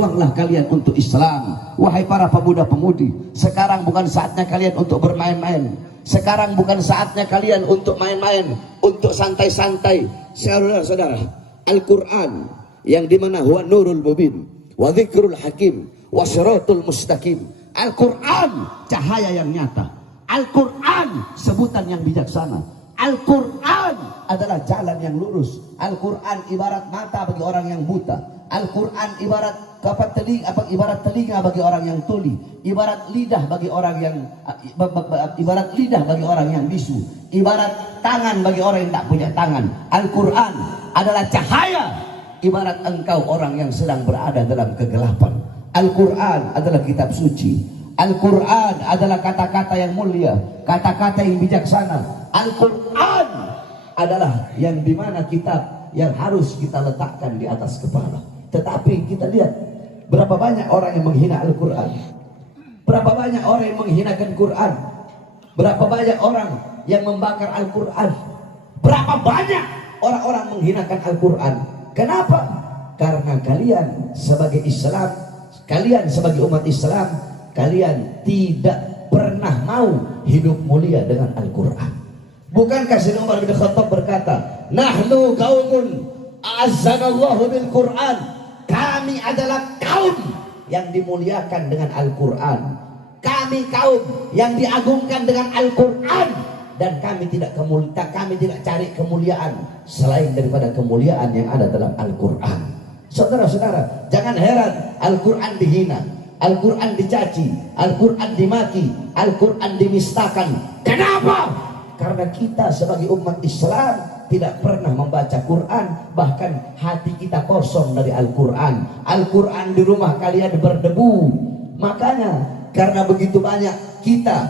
berjuanglah kalian untuk Islam. Wahai para pemuda-pemudi, sekarang bukan saatnya kalian untuk bermain-main. Sekarang bukan saatnya kalian untuk main-main, untuk santai-santai. Saudara-saudara, Al-Quran yang dimana huwa nurul mubin wa dzikrul hakim wa siratul mustaqim. Al-Quran cahaya yang nyata. Al-Quran sebutan yang bijaksana. Al-Quran adalah jalan yang lurus. Al-Quran ibarat mata bagi orang yang buta. Al-Quran ibarat ibarat telinga bagi orang yang tuli. Ibarat lidah bagi orang yang bisu. Ibarat tangan bagi orang yang tak punya tangan. Al-Quran adalah cahaya. Ibarat engkau orang yang sedang berada dalam kegelapan. Al-Quran adalah kitab suci. Al-Quran adalah kata-kata yang mulia, kata-kata yang bijaksana. Al-Quran adalah yang dimana kitab yang harus kita letakkan di atas kepala. Tetapi kita lihat berapa banyak orang yang menghina Al-Quran, berapa banyak orang yang menghinakan Quran, berapa banyak orang yang membakar Al-Quran, berapa banyak orang-orang menghinakan Al-Quran. Kenapa? Karena kalian sebagai Islam, kalian sebagai umat Islam, kalian tidak pernah mau hidup mulia dengan Al-Quran. Bukankah Sayyidina Umar bin Khattab berkata, nahnu qaumun a'azzanallahu bil Quran. Kami adalah kaum yang dimuliakan dengan Al-Quran. Kami kaum yang diagungkan dengan Al-Quran. Dan kami tidak cari kemuliaan selain daripada kemuliaan yang ada dalam Al-Quran. Saudara-saudara, jangan heran Al-Quran dihina, Al-Quran dicaci, Al-Quran dimaki, Al-Quran dinistakan. Kenapa? Karena kita sebagai umat Islam tidak pernah membaca Quran, bahkan hati kita kosong dari Al-Quran. Al-Quran di rumah kalian berdebu. Makanya karena begitu banyak kita,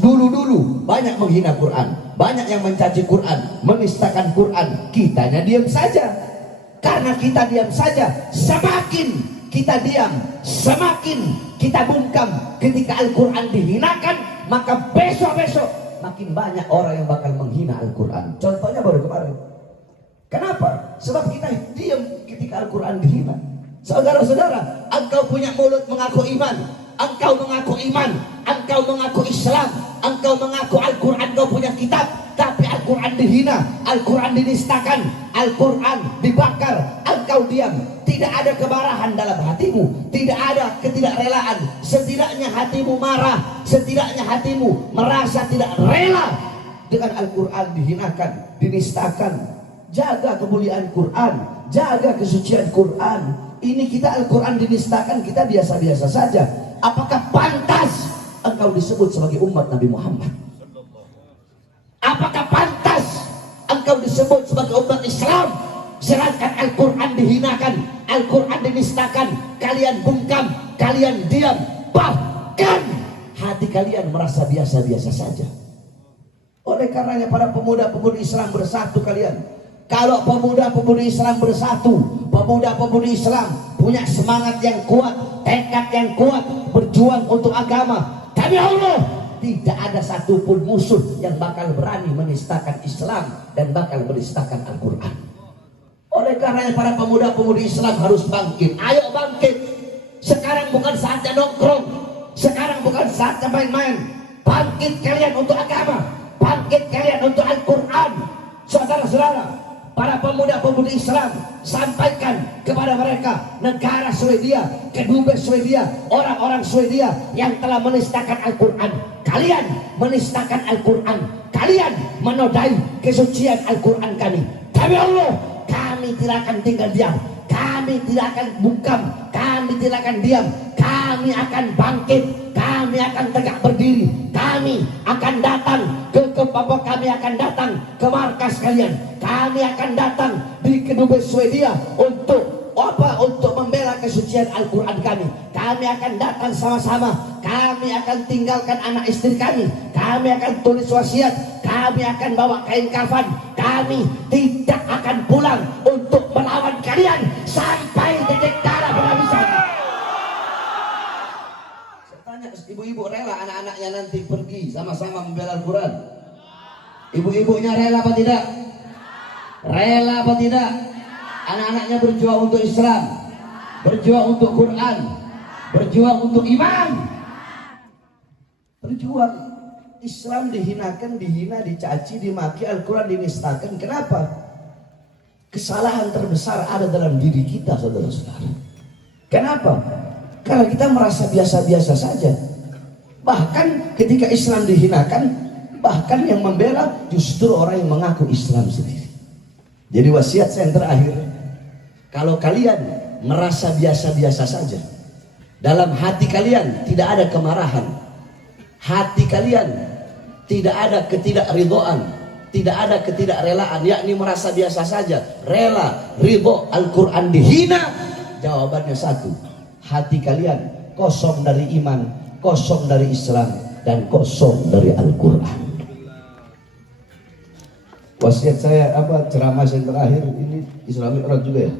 dulu banyak menghina Quran, banyak yang mencaci Quran, menistakan Quran, kitanya diam saja. Karena kita diam saja, semakin kita diam, semakin kita bungkam ketika Al-Quran dihinakan, maka besok-besok makin banyak orang yang bakal menghina Al-Quran. Contohnya baru kemarin. Kenapa? Sebab kita diam ketika Al-Quran dihina. Saudara-saudara, engkau punya mulut mengaku iman, engkau mengaku iman, engkau mengaku Islam, engkau mengaku Al-Quran, engkau punya kitab, tapi Al-Quran dihina, Al-Quran dinistakan, Al-Quran dibakar, engkau diam. Tidak ada kemarahan dalam hatimu, tidak ada ketidakrelaan. Setidaknya hatimu marah, setidaknya hatimu merasa tidak rela dengan Al-Quran dihinakan, dinistakan. Jaga kemuliaan Quran, jaga kesucian Quran. Ini kita Al-Quran dinistakan, kita biasa-biasa saja. Apakah pantas engkau disebut sebagai umat Nabi Muhammad? Apakah pantas engkau disebut sebagai umat Islam? Sedangkan Al-Quran dihinakan, Al-Quran dinistakan, kalian bungkam, kalian diam, bahkan hati kalian merasa biasa-biasa saja. Oleh karenanya para pemuda-pemudi Islam bersatu kalian. Kalau pemuda-pemudi Islam bersatu, pemuda-pemudi Islam punya semangat yang kuat, tekad yang kuat, berjuang untuk agama, demi Allah tidak ada satupun musuh yang bakal berani menistakan Islam dan bakal menistakan Al-Quran. Oleh karenanya para pemuda-pemudi Islam harus bangkit. Ayo bangkit. Sekarang bukan saatnya nongkrong, sekarang bukan saatnya main-main. Bangkit kalian untuk agama, bangkit kalian untuk Al-Quran. Saudara-saudara, para pemuda-pemudi Islam, sampaikan kepada mereka negara Swedia, kedubes Swedia, orang-orang Swedia yang telah menistakan Al-Quran. Kalian menistakan Al-Quran, kalian menodai kesucian Al-Quran kami. Demi Allah, kami tidak akan tinggal diam, kami tidak akan bungkam, kami tidak akan diam, kami akan bangkit, kami akan tegak berdiri, kami akan datang kami akan datang ke markas kalian, kami akan datang di kedubes Swedia untuk apa? Untuk membela kesucian Al-Quran kami. Kami akan datang sama-sama, kami akan tinggalkan anak istri kami akan tulis wasiat, kami akan bawa kain kafan, kami tidak akan pulang untuk melawan kalian sampai titik darah penghabisan. Saya tanya, ibu-ibu rela anak-anaknya nanti pergi sama-sama membela Al-Quran? Ibu-ibunya rela apa tidak? Rela apa tidak? Anak-anaknya berjuang untuk Islam. berjuang untuk Quran, berjuang untuk iman, berjuang. Islam dihinakan, dihina, dicaci, dimaki, Al-Quran dinistakan. Kenapa? Kesalahan terbesar ada dalam diri kita, saudara-saudara. Kenapa? Karena kita merasa biasa-biasa saja. Bahkan ketika Islam dihinakan, bahkan yang membela justru orang yang mengaku Islam sendiri. Jadi wasiat saya yang terakhir, kalau kalian merasa biasa-biasa saja, dalam hati kalian tidak ada kemarahan, hati kalian tidak ada ketidakridhaan, tidak ada ketidakrelaan, yakni merasa biasa saja, rela, ridho, Al-Quran dihina, jawabannya satu, hati kalian kosong dari iman, kosong dari Islam, dan kosong dari Al-Quran. Wasiat saya ceramah saya terakhir ini Islamic Road juga ya.